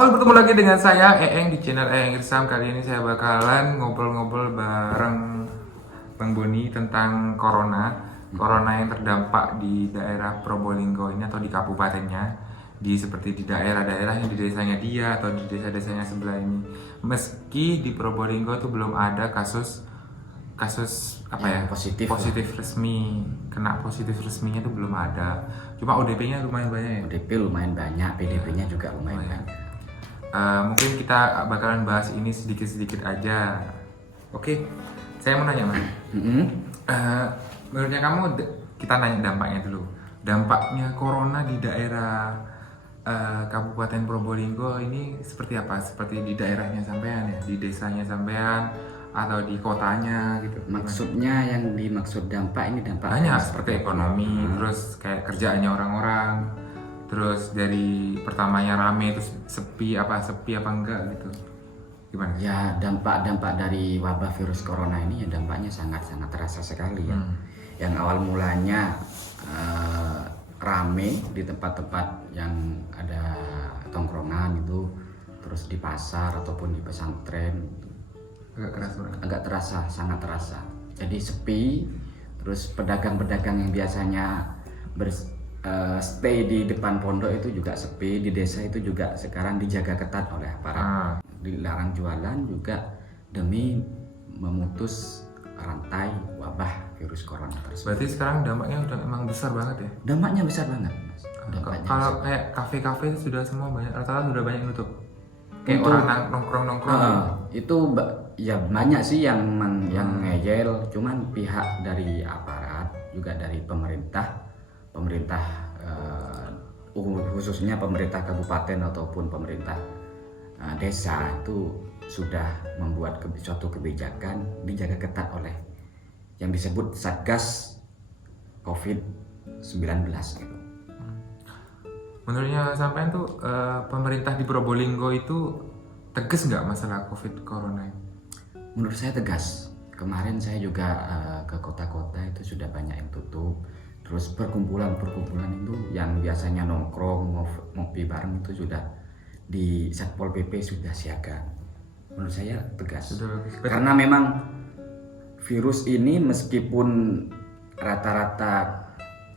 Halo, bertemu lagi dengan saya Eeng di channel Eeng Irsam. Kali ini saya bakalan ngobrol-ngobrol bareng Bang Boni tentang Corona yang terdampak di daerah Probolinggo ini atau di kabupatennya, seperti di daerah-daerah yang di desanya dia atau di desa-desanya sebelah ini. Meski di Probolinggo itu belum ada kasus apa ya, positif resmi, kena positif resminya itu belum ada. Cuma ODP-nya lumayan banyak ya. ODP lumayan banyak, PDP-nya juga lumayan banyak. Mungkin kita bakalan bahas ini sedikit-sedikit aja. Oke, saya mau nanya Mas. Menurutnya kamu, kita nanya dampaknya dulu. Dampaknya Corona di daerah Kabupaten Probolinggo ini seperti apa? Seperti di daerahnya sampean ya, di desanya sampean atau di kotanya gitu? Maksudnya yang dimaksud dampak ini dampak banyak seperti ekonomi, terus kayak kerjaannya orang-orang, terus dari pertamanya rame terus sepi apa enggak gitu, gimana? Ya, dampak dari wabah virus corona ini ya dampaknya sangat-sangat terasa sekali ya. Yang awal mulanya rame di tempat-tempat yang ada tongkrongan itu, terus di pasar ataupun di pesantren agak terasa, sangat terasa. Jadi sepi, terus pedagang-pedagang yang biasanya stay di depan pondok itu juga sepi, di desa itu juga sekarang dijaga ketat oleh aparat. Dilarang jualan juga demi memutus rantai wabah virus corona tersebut. Berarti sekarang dampaknya udah emang besar banget ya? Dampaknya besar banget, Mas. Kalau kayak kafe-kafe sudah semua banyak, rata-rata sudah banyak nutup. Kayak orang nongkrong-nongkrong. Itu ya banyak sih yang ngeyel, cuman pihak dari aparat juga dari pemerintah khususnya pemerintah kabupaten ataupun pemerintah desa itu sudah membuat suatu kebijakan dijaga ketat oleh yang disebut Satgas COVID-19 gitu. Menurutnya sampean tuh pemerintah di Probolinggo itu tegas nggak masalah COVID Corona ini? Menurut saya tegas. Kemarin saya juga ke kota-kota itu sudah banyak yang tutup. Terus perkumpulan itu yang biasanya nongkrong, ngopi bareng itu sudah di Satpol PP sudah siaga. Menurut saya tegas. Karena memang virus ini meskipun rata-rata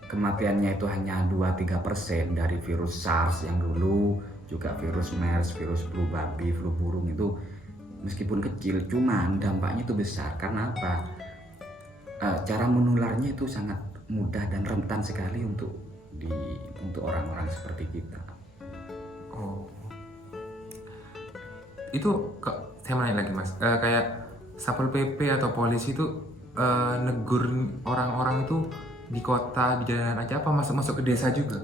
kematiannya itu hanya 2-3% dari virus SARS yang dulu, juga virus MERS, virus flu babi, flu burung itu meskipun kecil, cuman dampaknya itu besar. Karena apa? Cara menularnya itu sangat mudah dan rentan sekali untuk orang-orang seperti kita. Oh, itu saya mau nanya lagi Mas, kayak Satpol PP atau polisi itu negur orang-orang itu di kota, di jalanan aja apa masuk ke desa juga?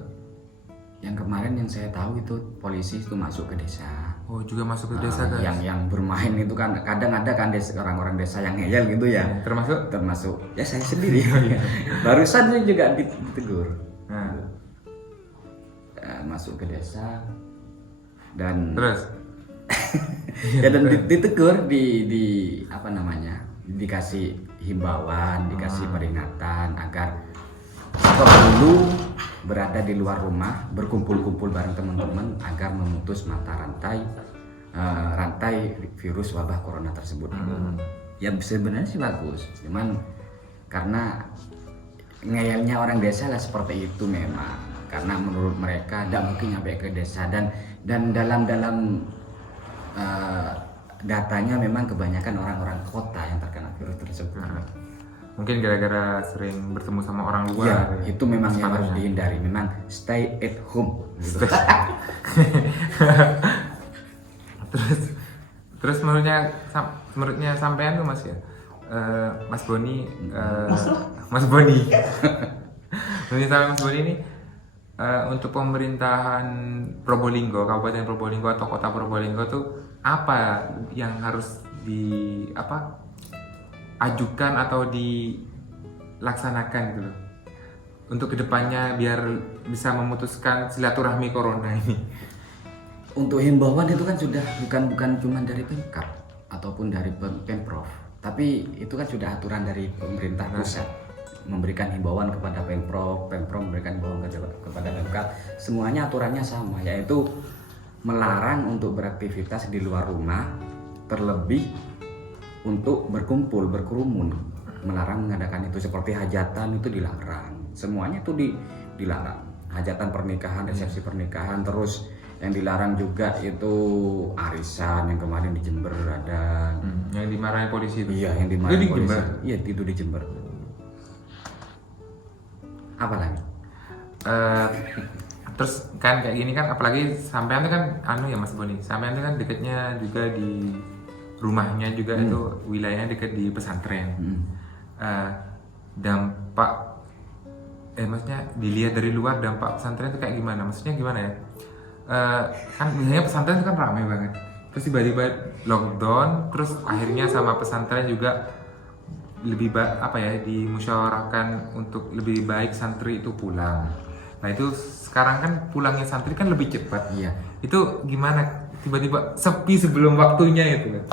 Yang kemarin yang saya tahu itu polisi itu masuk ke desa. Oh, juga masuk ke desa guys. Yang bermain itu kan kadang ada kan orang-orang desa yang ngeyel gitu ya. Termasuk ya saya sendiri. Barusan saya juga ditegur. Masuk ke desa dan terus ya dan ditegur di apa namanya? Dikasih himbauan, dikasih peringatan agar stop dulu berada di luar rumah, berkumpul-kumpul bareng teman-teman agar memutus mata rantai virus wabah corona tersebut. Ya sebenarnya sih bagus, cuman karena ngeyelnya orang desa lah seperti itu memang. Karena menurut mereka tidak mungkin sampai ke desa dan dalam datanya memang kebanyakan orang-orang kota yang terkena virus tersebut. Mungkin gara-gara sering bertemu sama orang luar. Ya, itu memang yang harus dihindari. Memang stay at home. Gitu. terus menurutnya sampean tuh Mas ya, Mas Boni, Mas Boni. Menurut saya Mas Boni ini untuk pemerintahan Probolinggo, Kabupaten Probolinggo atau Kota Probolinggo tuh apa yang harus ajukan atau dilaksanakan gitu loh untuk kedepannya biar bisa memutuskan silaturahmi corona ini? Untuk himbauan itu kan sudah bukan cuma dari Pemkab ataupun dari Pemprov, tapi itu kan sudah aturan dari pemerintah pusat memberikan himbauan kepada Pemprov memberikan himbauan kepada Pemkab. Semuanya aturannya sama, yaitu melarang untuk beraktivitas di luar rumah, terlebih untuk berkumpul, berkerumun. Melarang mengadakan itu, seperti hajatan itu dilarang. Semuanya itu dilarang. Hajatan pernikahan, resepsi pernikahan, terus yang dilarang juga itu arisan yang kemarin di Jember ada. Yang dimarahin polisi itu. Iya, yang dimarahin Itu di polisi. Jember? Iya, itu di Jember. Apa lagi? Terus kan kayak gini kan, apalagi sampean tuh kan anu ya Mas Boni, sampean tuh kan deketnya juga di rumahnya juga itu wilayahnya deket di pesantren. Dampak maksudnya dilihat dari luar dampak pesantren itu kayak gimana? Maksudnya gimana ya? Kan biasanya pesantren itu kan ramai banget. Terus tiba-tiba lockdown, terus akhirnya sama pesantren juga lebih dimusyawarahkan untuk lebih baik santri itu pulang. Nah itu sekarang kan pulangnya santri kan lebih cepat. Iya. Itu gimana? Tiba-tiba sepi sebelum waktunya itu kan?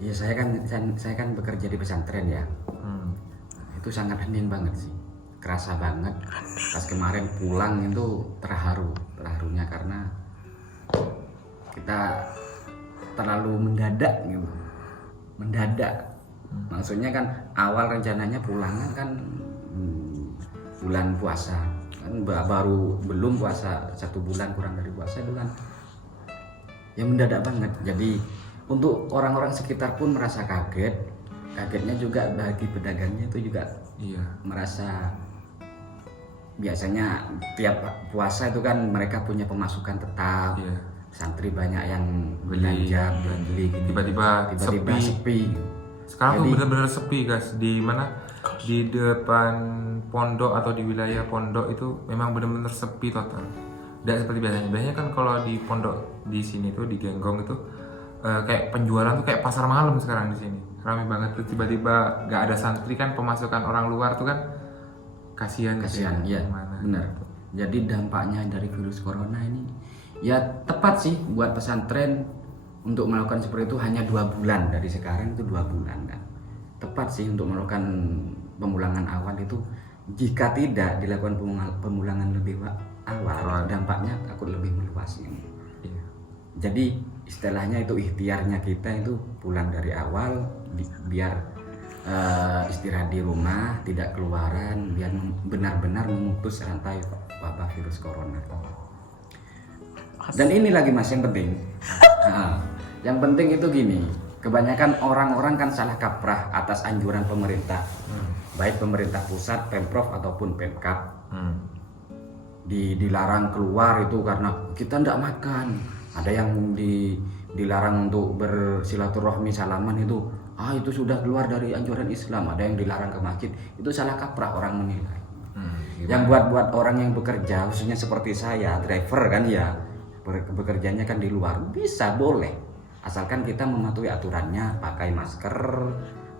Iya, saya kan bekerja di pesantren ya. Itu sangat hening banget sih. Kerasa banget pas kemarin pulang itu terharunya karena kita terlalu mendadak gitu. Maksudnya kan awal rencananya pulangan kan bulan puasa kan, belum puasa 1 bulan, kurang dari puasa itu kan ya mendadak banget. Jadi untuk orang-orang sekitar pun merasa kagetnya juga bagi pedagangnya itu juga merasa. Biasanya tiap puasa itu kan mereka punya pemasukan tetap, santri banyak yang belanja, beli gitu. Tiba-tiba sepi. Sekarang tuh benar-benar sepi guys. Di mana? Di depan pondok atau di wilayah pondok itu memang benar-benar sepi total. Tidak seperti biasanya. Biasanya kan kalau di pondok di sini tuh di Genggong itu kayak penjualan tuh kayak pasar malam sekarang di sini. Ramai banget tuh, tiba-tiba nggak ada santri kan, pemasukan orang luar tuh kan kasihan ya, benar. Jadi dampaknya dari virus corona ini ya tepat sih buat pesantren untuk melakukan seperti itu hanya 2 bulan dari sekarang, itu 2 bulan kan. Tepat sih untuk melakukan pemulangan awal itu. Jika tidak dilakukan pemulangan lebih awal, dampaknya takut lebih meluas ini. Jadi istilahnya itu ikhtiarnya kita itu pulang dari awal biar istirahat di rumah, tidak keluaran, biar benar-benar memutus rantai wabah virus corona. Dan ini lagi Mas yang penting. Yang penting itu gini, kebanyakan orang-orang kan salah kaprah atas anjuran pemerintah, baik pemerintah pusat, Pemprov ataupun Pemkab. Dilarang keluar itu karena kita tidak makan. Ada yang dilarang untuk bersilaturahmi salaman itu sudah keluar dari anjuran Islam. Ada yang dilarang ke masjid, itu salah kaprah orang menilai. Yang buat orang yang bekerja, khususnya seperti saya, driver kan ya, bekerjanya kan di luar, bisa boleh, asalkan kita mematuhi aturannya, pakai masker,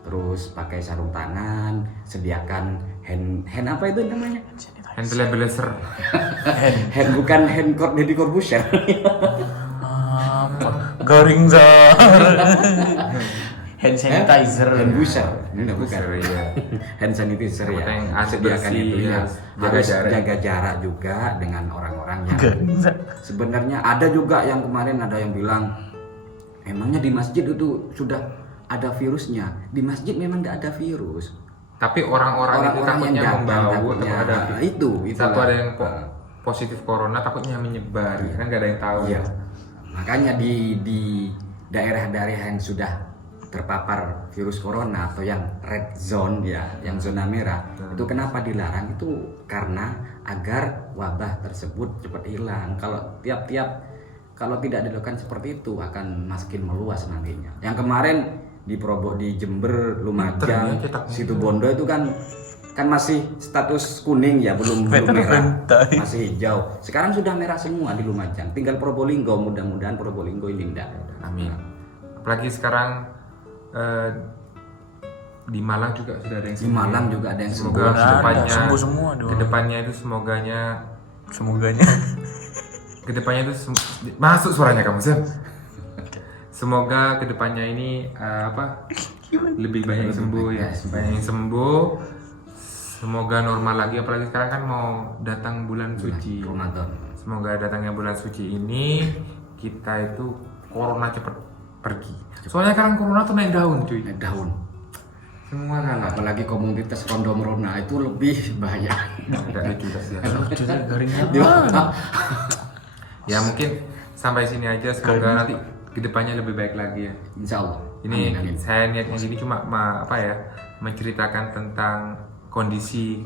terus pakai sarung tangan, sediakan hand apa itu namanya? Hand sanitizer. hand bukan hand Deddy Corbuzier. Garing zar. Hand sanitizer. Hand booster. Ini bukan. Hand sanitizer ya. Yang asik Sediakan bersih, itu ya. Harus jarak. jaga jarak juga dengan orang-orang yang sebenarnya ada juga yang kemarin ada yang bilang emangnya di masjid itu sudah ada virusnya. Di masjid memang tidak ada virus. Tapi orang-orang itu takutnya membawa takutnya, itu satu ada yang positif corona, takutnya menyebar, kan nggak ada yang tahu. Iya. Makanya di daerah-daerah yang sudah terpapar virus corona atau yang red zone ya, yang zona merah, itu kenapa dilarang? Itu karena agar wabah tersebut cepat hilang. Kalau tidak dilakukan seperti itu akan makin meluas nantinya. Yang kemarin di Jember, Lumajang, Situbondo itu kan masih status kuning ya, belum merah, masih hijau. Sekarang sudah merah semua di Lumajang. Tinggal Probolinggo, mudah-mudahan Probolinggo ini enggak. Amin. Apalagi sekarang di Malang juga sudah ada yang sembuh. Di Malang juga ada yang semoga sembuh semua. Kedepannya itu kedepannya itu masuk suaranya kamu sih. Semoga kedepannya ini lebih banyak yang sembuh ya, banyak yang sembuh. Semoga normal lagi, apalagi sekarang kan mau datang bulan suci Ramadan. Semoga datangnya bulan suci ini kita itu corona cepet pergi. Soalnya sekarang corona tuh naik daun cuy. Naik daun. Semua kalah. Apalagi komunitas kondom Rona itu lebih bahaya. Ada juga sih. Garingnya Ya mungkin sampai sini aja. Semoga nanti kedepannya lebih baik lagi ya. Insya Allah. Ini Amin, amin. saya niatnya gini cuma menceritakan tentang kondisi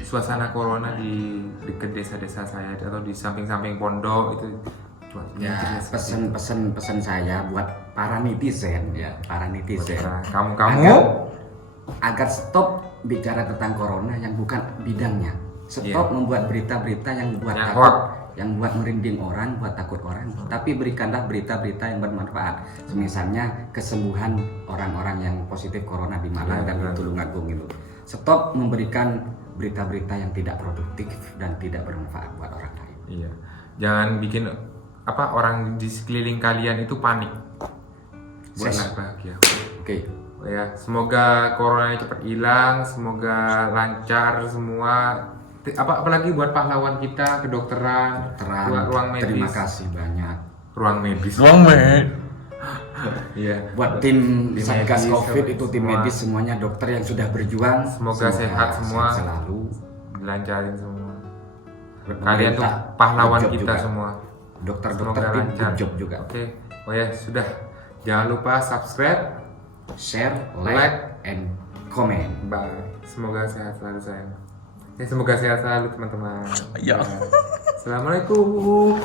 suasana corona di dekat desa-desa saya atau di samping-samping pondok itu. Ya, pesan saya buat para netizen ya, Kamu agar stop bicara tentang corona yang bukan bidangnya. Stop membuat berita-berita yang buat Yang takut, hoax. yang buat merinding orang, buat takut orang. Tapi berikanlah berita-berita yang bermanfaat. Misalnya kesembuhan orang-orang yang positif corona di Malang dan di Tulungagung itu. Stop memberikan berita-berita yang tidak produktif dan tidak bermanfaat buat orang lain. Iya. Jangan bikin orang di sekeliling kalian itu panik. Buatlah bahagia. Oke. Oh ya, semoga corona cepat hilang, semoga lancar semua. Apalagi buat pahlawan kita kedokteran, ruang medis. Terima kasih banyak. Ruang medis. Iya. Buat tim Satgas medis, Covid itu tim semua. medis semuanya, dokter yang sudah berjuang. Semoga sehat semua. sehat selalu. Dilancarin semua. Kalian tuh Pemerintah, pahlawan good job kita juga. semua. Dokter-dokter Semoga tim lancar. good job juga. Oke. Oh ya, sudah. Jangan lupa subscribe. Share, Like. like, and comment. Bye. Semoga sehat selalu sayang. Semoga sehat selalu teman-teman. Ya. Assalamualaikum.